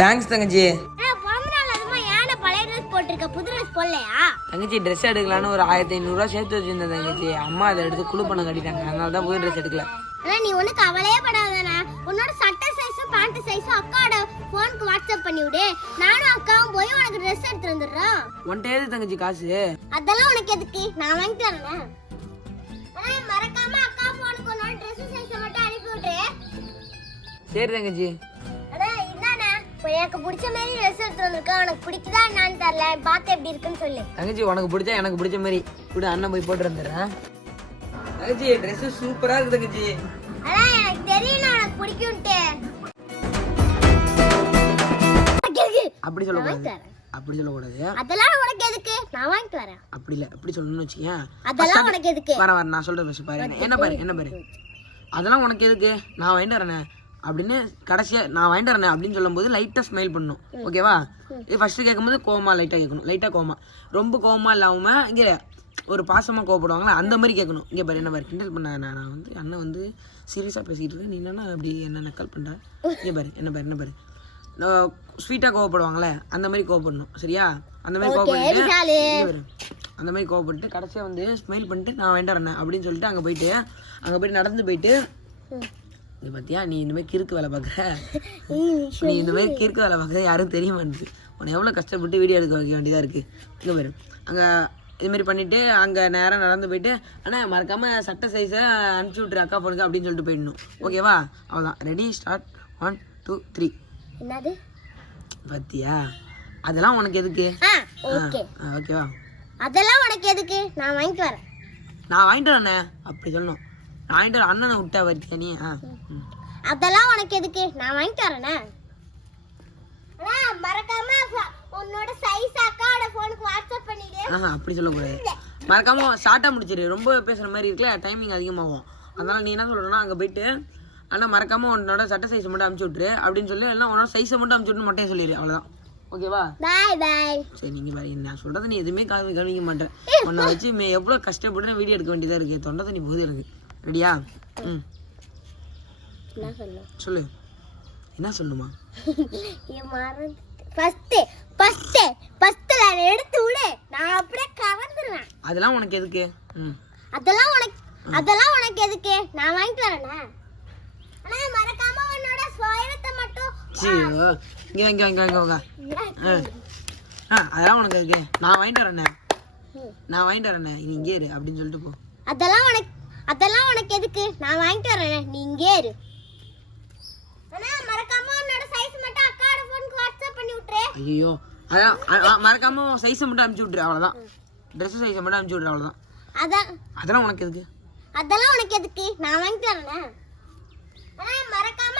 Thanks தங்கச்சி. தங்கச்சி dress எடுக்கலான்னு ஒரு 1500 ரூபா சேர்த்து வச்சிருந்தேன் தங்கச்சி. அம்மா அதை எடுத்து குழு பணம் கட்டிட்டாங்க, அதனால தான் போய் ட்ரெஸ் எடுக்கல. நீ ஒண்ணு கவலையே படாதண்ணா. உன்னோட சட்டை சைஸும் பேண்ட் சைஸும் அக்காவோட போனுக்கு வாட்ஸ்அப் பண்ணி விடு. நானும் அக்காவும் போய் உனக்கு ட்ரெஸ் எடுத்து வந்துடுறோம். உன்கிட்ட ஏது தங்கச்சி காசு? அதெல்லாம் உனக்கு எதுக்கு, நான் வாங்கி தரேன். மறக்காம அக்கா போனுக்கு உன்னோட ட்ரெஸ் சைஸ் மட்டும் அனுப்பி விடு. சரி தங்கச்சி. எனக்கு பிடிச்ச மாதிரி ட்ரெஸ் எடுத்து வந்திருக்கேன். உனக்கு பிடிக்குதா என்னன்னு தெரியல, பார்த்து எப்படி இருக்குன்னு சொல்லு. தங்கச்சி உனக்கு பிடிச்சா எனக்கு பிடிச்ச மாதிரி கூட அண்ணன் போய் போட்டு வந்துடுறேன். தங்கச்சி ட்ரெஸ் சூப்பரா இருக்கு தங்கச்சி. அதான் எனக்கு தெரியும் உனக்கு பிடிக்கும்ட்டு. அப்படி சொல்லக்கூடாது, அப்படி சொல்லக்கூடாது. அதெல்லாம் உனக்கு எதுக்கு, நான் வாங்கிட்டு வரேன். அப்படி இல்ல, அப்படி சொல்லணும்னு வச்சுக்கேன். அதெல்லாம் உனக்கு எதுக்கு? வர நான் சொல்றது பாரு. என்ன பாரு அதெல்லாம் உனக்கு எதுக்கு, நான் வாங்கிட்டு வரேன் அப்படின்னு கடைசியா நான் வாங்கிட்டு வரேன் அப்படின்னு சொல்லும்போது லைட்டா ஸ்மைல் பண்ணணும். ஓகேவா? இது ஃபர்ஸ்ட் கேட்கும்போது கோவமா லைட்டா கேட்கணும். லைட்டா கோவமா, ரொம்ப கோவமா இல்லாம இங்க ஒரு பாசமா கோவப்படுவாங்களா அந்த மாதிரி கேட்கணும். இங்க பாரு, என்ன பாரு, கிண்டல் பண்ண. நான் வந்து அண்ணன் வந்து சீரியஸா பேசிட்டு இருக்கேன், நீ என்னன்னா அப்படி என்ன நக்கல் பண்ற. இங்க பாரு, என்ன பாரு ஸ்வீட்டா கோவப்படுவாங்களே அந்த மாதிரி கோவப்படணும். சரியா? அந்த மாதிரி கோவப்பட்டு அந்த மாதிரி கோவப்பட்டு கடைசியா வந்து ஸ்மைல் பண்ணிட்டு நான் வாங்கிட்டு வரேன் அப்படின்னு சொல்லிட்டு அங்க போயிட்டு நடந்து போயிட்டு, நீ பாத்தியா நீ இந்த மாதிரி கிறுக்கு வேலை பார்க்குற, நீ இந்த மாதிரி கிறுக்கு வேலை பார்க்குற யாரும் தெரிய மாட்டேங்குது. உன்னை எவ்வளோ கஷ்டப்பட்டு வீடியோ எடுக்க வைக்க வேண்டியதாக இருக்குது. இங்கே பாரு, அங்கே இதுமாரி பண்ணிவிட்டு அங்கே நேராக நடந்து போயிட்டு, ஆனால் மறக்காமல் சட்டை சைஸை அனுப்பிச்சி விட்ரு அக்கா போனுக்கு அப்படின்னு சொல்லிட்டு போயிடணும். ஓகேவா? அவ்வளோதான். Ready, start, 1 2 3. என்னது பாத்தியா? அதெல்லாம் உனக்கு எதுக்கு? ஓகேவா? அதெல்லாம் உனக்கு எதுக்கு, நான் வாங்கிட்டு வரேன். நான் வாங்கிட்டு வரேன் அப்படி சொல்லணும். நான் வாங்கிட்டு வரேன், அண்ணனை விட்டா வரியா நீ? அதெல்லாம் உனக்கு எதுக்கு, நான் வாங்கிட்டு வரேன். மறக்காம உன்னோட சைஸ் அக்காவோட போனுக்கு வாட்ஸ்அப் பண்ணிடு. அப்படி சொல்லக்கூடாது. மறக்காம ஷார்ட்டா முடிச்சிரு. ரொம்ப பேசுற மாதிரி இருக்குல்ல, டைமிங் அதிகமாகும். அதனால நீ என்ன சொல்றேன்னா அங்க போயிட்டு அண்ணா மறக்காம உன்னோட சட்டை சைஸ் மட்டும் அனுப்பிச்சு விட்டுரு அப்படின்னு சொல்லி, எல்லாம் உன்னோட சைஸை மட்டும் அனுப்பிச்சு விட்டு மட்டும் சொல்லிடு. அவ்வளவுதான். ஓகேவா? பாய் பாய். சரி, நீங்க பாரு, நான் சொல்றது நீ எதுவுமே கவனிக்க மாட்டேன். உன்னை வச்சு எவ்வளவு கஷ்டப்பட்டு வீடியோ எடுக்க வேண்டியதா இருக்கு. தொண்டை தண்ணி போகுது எனக்கு. ரெடியா? சொல்லு, என்ன சொல்லுமா? எடுத்து விடு, நான் அப்படியே கவர்ந்துருவேன். அதெல்லாம் உனக்கு எதுக்கு? அதெல்லாம் உனக்கு எதுக்கு, நான் வாங்கிட்டு வரேன். ஆனா மறக்காம உன்னோட ஸ்வயத்தை மட்டும் அதெல்லாம் உனக்கு எதுக்கு, நான் வாங்கிட்டு வரேன் நீ இங்கே இரு அப்படின்னு சொல்லிட்டு போ. அதெல்லாம் உனக்கு எதுக்கு, நான் வாங்கிட்டு வரேன், நீ இங்கே இரு. ஆனா மறக்காம உன்னோட சைஸ் மட்டும் அக்காவோட போனுக்கு வாட்ஸ்அப் பண்ணி விட்டுரு. ஐயோ, அதான் மறக்காம சைஸை மட்டும் அனுப்பிச்சு விட்டுரு. அவ்வளவுதான். ட்ரெஸ் சைஸை மட்டும் அனுப்பிச்சு விட்டுரு. அவ்வளவுதான். அதெல்லாம் உனக்கு எதுக்கு, அதெல்லாம் உனக்கு எதுக்கு, நான் வாங்கிட்டு வரேன். ஆனா மறக்காம